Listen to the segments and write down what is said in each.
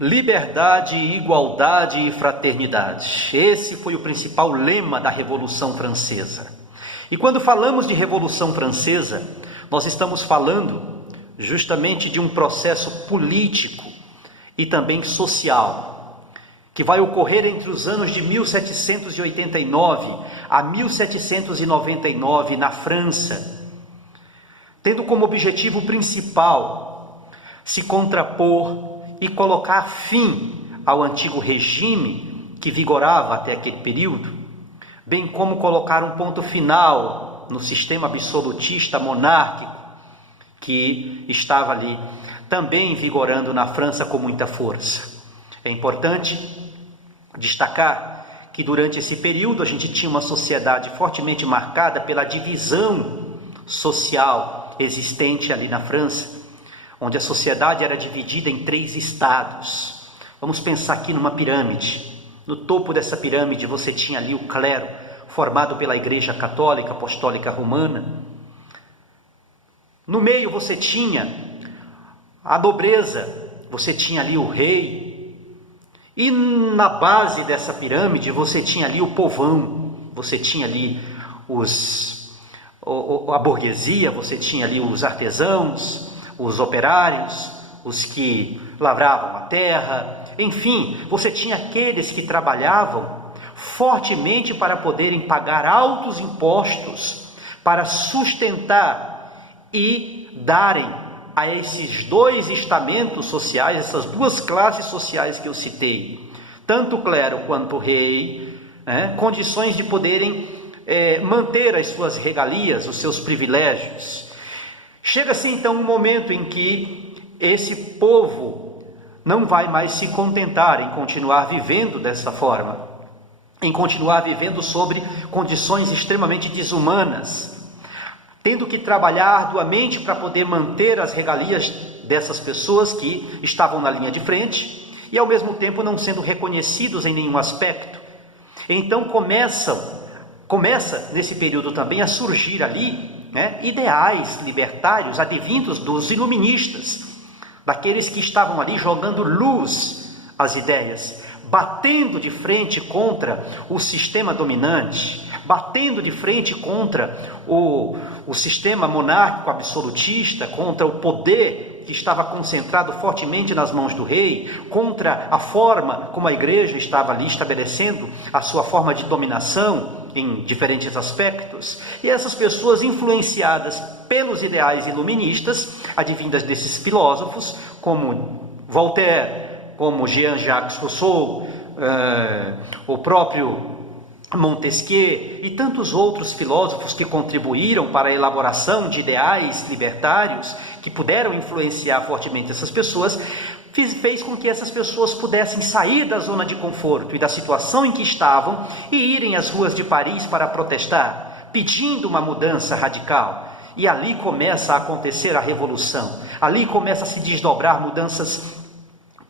Liberdade, igualdade e fraternidade. Esse foi o principal lema da Revolução Francesa. E quando falamos de Revolução Francesa, nós estamos falando justamente de um processo político e também social, que vai ocorrer entre os anos de 1789 a 1799 na França, tendo como objetivo principal se contrapor e colocar fim ao antigo regime que vigorava até aquele período, bem como colocar um ponto final no sistema absolutista monárquico que estava ali também vigorando na França com muita força. É importante destacar que durante esse período a gente tinha uma sociedade fortemente marcada pela divisão social existente ali na França, onde a sociedade era dividida em 3 estados. Vamos pensar aqui numa pirâmide. No topo dessa pirâmide você tinha ali o clero, formado pela Igreja Católica Apostólica Romana. No meio você tinha a nobreza, você tinha ali o rei. E na base dessa pirâmide você tinha ali o povão, você tinha ali a burguesia, você tinha ali os artesãos, os operários, os que lavravam a terra, enfim, você tinha aqueles que trabalhavam fortemente para poderem pagar altos impostos, para sustentar e darem a esses 2 estamentos sociais, essas 2 classes sociais que eu citei, tanto o clero quanto o rei, condições de poderem manter as suas regalias, os seus privilégios. Chega-se então um momento em que esse povo não vai mais se contentar em continuar vivendo dessa forma, em continuar vivendo sobre condições extremamente desumanas, tendo que trabalhar arduamente para poder manter as regalias dessas pessoas que estavam na linha de frente e ao mesmo tempo não sendo reconhecidos em nenhum aspecto. Então começa nesse período também a surgir ali ideais libertários advindos dos iluministas, daqueles que estavam ali jogando luz às ideias, batendo de frente contra o sistema dominante, batendo de frente contra o sistema monárquico absolutista, contra o poder que estava concentrado fortemente nas mãos do rei, contra a forma como a igreja estava ali estabelecendo a sua forma de dominação em diferentes aspectos. E essas pessoas, influenciadas pelos ideais iluministas, advindas desses filósofos, como Voltaire, como Jean-Jacques Rousseau, o próprio Montesquieu e tantos outros filósofos que contribuíram para a elaboração de ideais libertários, que puderam influenciar fortemente essas pessoas, fez com que essas pessoas pudessem sair da zona de conforto e da situação em que estavam e irem às ruas de Paris para protestar, pedindo uma mudança radical. E ali começa a acontecer a revolução, ali começa a se desdobrar mudanças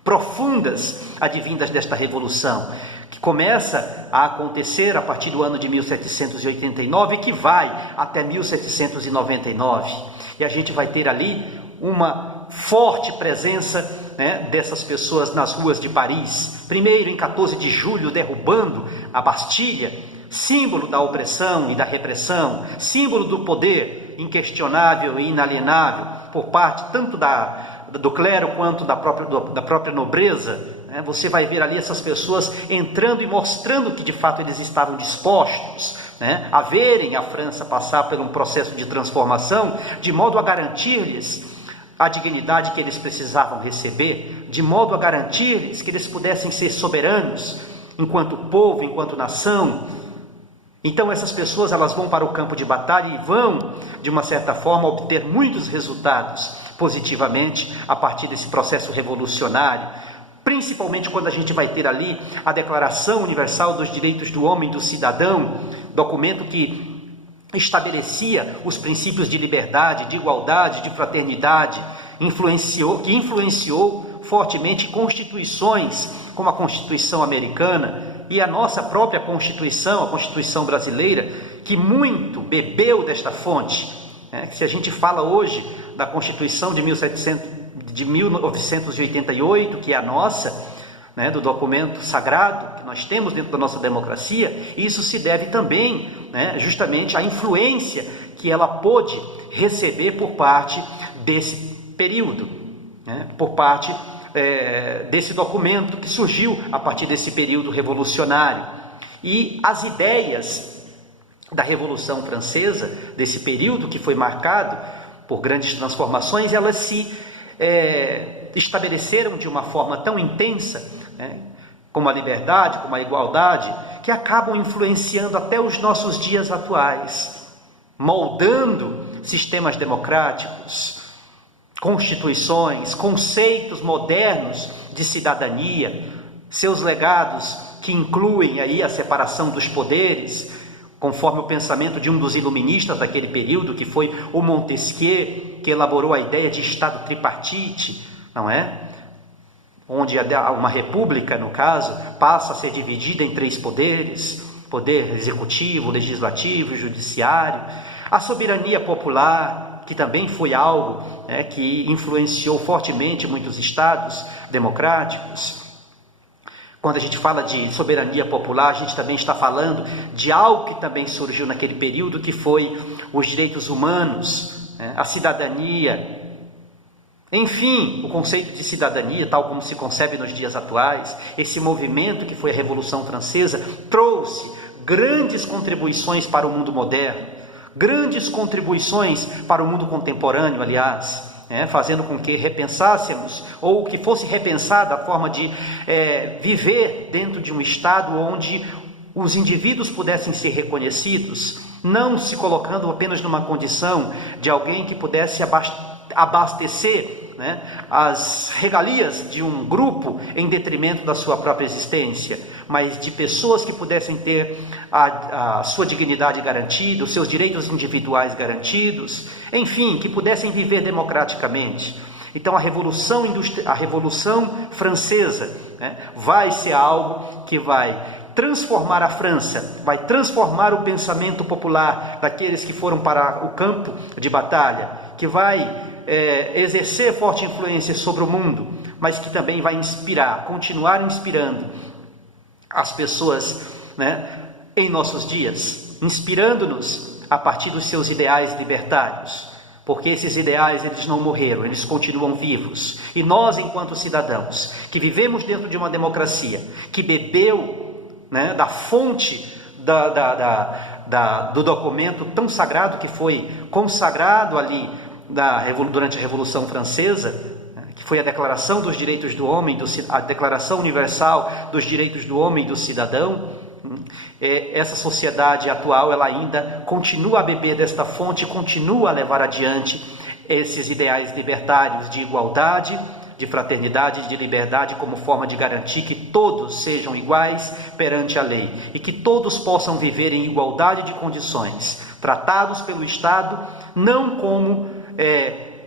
profundas advindas desta revolução, que começa a acontecer a partir do ano de 1789 e que vai até 1799. E a gente vai ter ali uma forte presença dessas pessoas nas ruas de Paris. Primeiro, em 14 de julho, derrubando a Bastilha, símbolo da opressão e da repressão, símbolo do poder inquestionável e inalienável por parte tanto do clero quanto da própria nobreza. Você vai ver ali essas pessoas entrando e mostrando que de fato eles estavam dispostos a verem a França passar por um processo de transformação, de modo a garantir-lhes a dignidade que eles precisavam receber, de modo a garantir-lhes que eles pudessem ser soberanos enquanto povo, enquanto nação. Então essas pessoas, elas vão para o campo de batalha e vão, de uma certa forma, obter muitos resultados positivamente a partir desse processo revolucionário, principalmente quando a gente vai ter ali a Declaração Universal dos Direitos do Homem e do Cidadão, documento que estabelecia os princípios de liberdade, de igualdade, de fraternidade, que influenciou fortemente constituições como a Constituição Americana e a nossa própria Constituição, a Constituição brasileira, que muito bebeu desta fonte. Se a gente fala hoje da Constituição de de 1988, que é a nossa, né, do documento sagrado que nós temos dentro da nossa democracia. Isso se deve também, né, justamente à influência que ela pôde receber por parte desse período, né, por parte desse documento que surgiu a partir desse período revolucionário. E as ideias da Revolução Francesa, desse período que foi marcado por grandes transformações, elas se estabeleceram de uma forma tão intensa, né, como a liberdade, como a igualdade, que acabam influenciando até os nossos dias atuais, moldando sistemas democráticos, constituições, conceitos modernos de cidadania, seus legados que incluem aí a separação dos poderes, conforme o pensamento de um dos iluministas daquele período, que foi o Montesquieu, que elaborou a ideia de Estado tripartite, não é? Onde uma república, no caso, passa a ser dividida em 3 poderes: poder executivo, legislativo e judiciário. A soberania popular, que também foi algo, né, que influenciou fortemente muitos estados democráticos. Quando a gente fala de soberania popular, a gente também está falando de algo que também surgiu naquele período, que foi os direitos humanos, né, a cidadania. Enfim, o conceito de cidadania, tal como se concebe nos dias atuais, esse movimento que foi a Revolução Francesa, trouxe grandes contribuições para o mundo moderno, grandes contribuições para o mundo contemporâneo, aliás, fazendo com que repensássemos, ou que fosse repensada a forma de viver dentro de um Estado onde os indivíduos pudessem ser reconhecidos, não se colocando apenas numa condição de alguém que pudesse abastecer, né, as regalias de um grupo em detrimento da sua própria existência, mas de pessoas que pudessem ter a sua dignidade garantida, os seus direitos individuais garantidos, enfim, que pudessem viver democraticamente. Então a Revolução Francesa, né, vai ser algo que vai transformar a França, vai transformar o pensamento popular daqueles que foram para o campo de batalha, que vai exercer forte influência sobre o mundo, mas que também vai continuar inspirando as pessoas, né, em nossos dias, inspirando-nos a partir dos seus ideais libertários, porque esses ideais, eles não morreram, eles continuam vivos. E nós, enquanto cidadãos, que vivemos dentro de uma democracia, que bebeu, né, da fonte do documento tão sagrado que foi consagrado ali durante a Revolução Francesa, que foi a Declaração dos Direitos do Homem, a Declaração Universal dos Direitos do Homem e do Cidadão. Essa sociedade atual, ela ainda continua a beber desta fonte, continua a levar adiante esses ideais libertários de igualdade, de fraternidade, de liberdade, como forma de garantir que todos sejam iguais perante a lei e que todos possam viver em igualdade de condições, tratados pelo Estado não como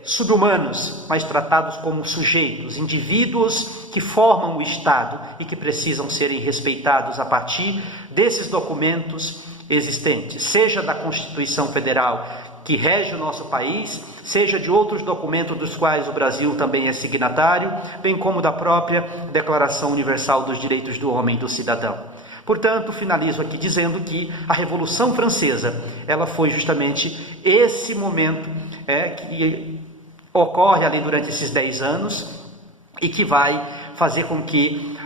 sub-humanos, mas tratados como sujeitos, indivíduos que formam o Estado e que precisam serem respeitados a partir desses documentos existentes, seja da Constituição Federal que rege o nosso país, seja de outros documentos dos quais o Brasil também é signatário, bem como da própria Declaração Universal dos Direitos do Homem e do Cidadão. Portanto, finalizo aqui dizendo que a Revolução Francesa, ela foi justamente esse momento que ocorre ali durante esses 10 anos e que vai fazer com que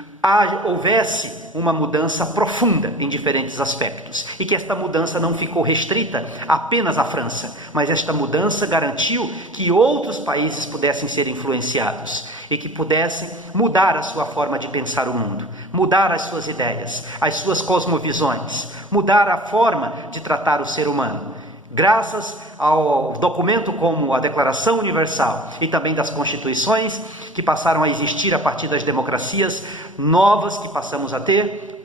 houvesse uma mudança profunda em diferentes aspectos, e que esta mudança não ficou restrita apenas à França, mas esta mudança garantiu que outros países pudessem ser influenciados e que pudessem mudar a sua forma de pensar o mundo, mudar as suas ideias, as suas cosmovisões, mudar a forma de tratar o ser humano. Graças ao documento como a Declaração Universal e também das Constituições, que passaram a existir a partir das democracias novas que passamos a ter,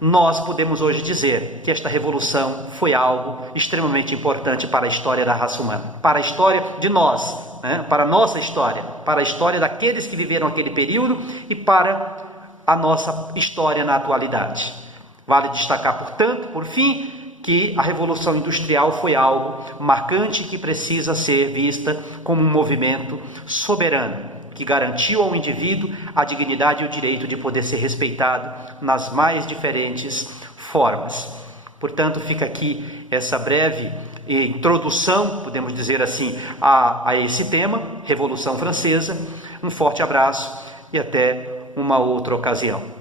nós podemos hoje dizer que esta revolução foi algo extremamente importante para a história da raça humana, para a história de nós, para a nossa história, para a história daqueles que viveram aquele período e para a nossa história na atualidade. Vale destacar, portanto, por fim, que a Revolução Industrial foi algo marcante que precisa ser vista como um movimento soberano, que garantiu ao indivíduo a dignidade e o direito de poder ser respeitado nas mais diferentes formas. Portanto, fica aqui essa breve introdução, podemos dizer assim, a esse tema, Revolução Francesa. Um forte abraço e até uma outra ocasião.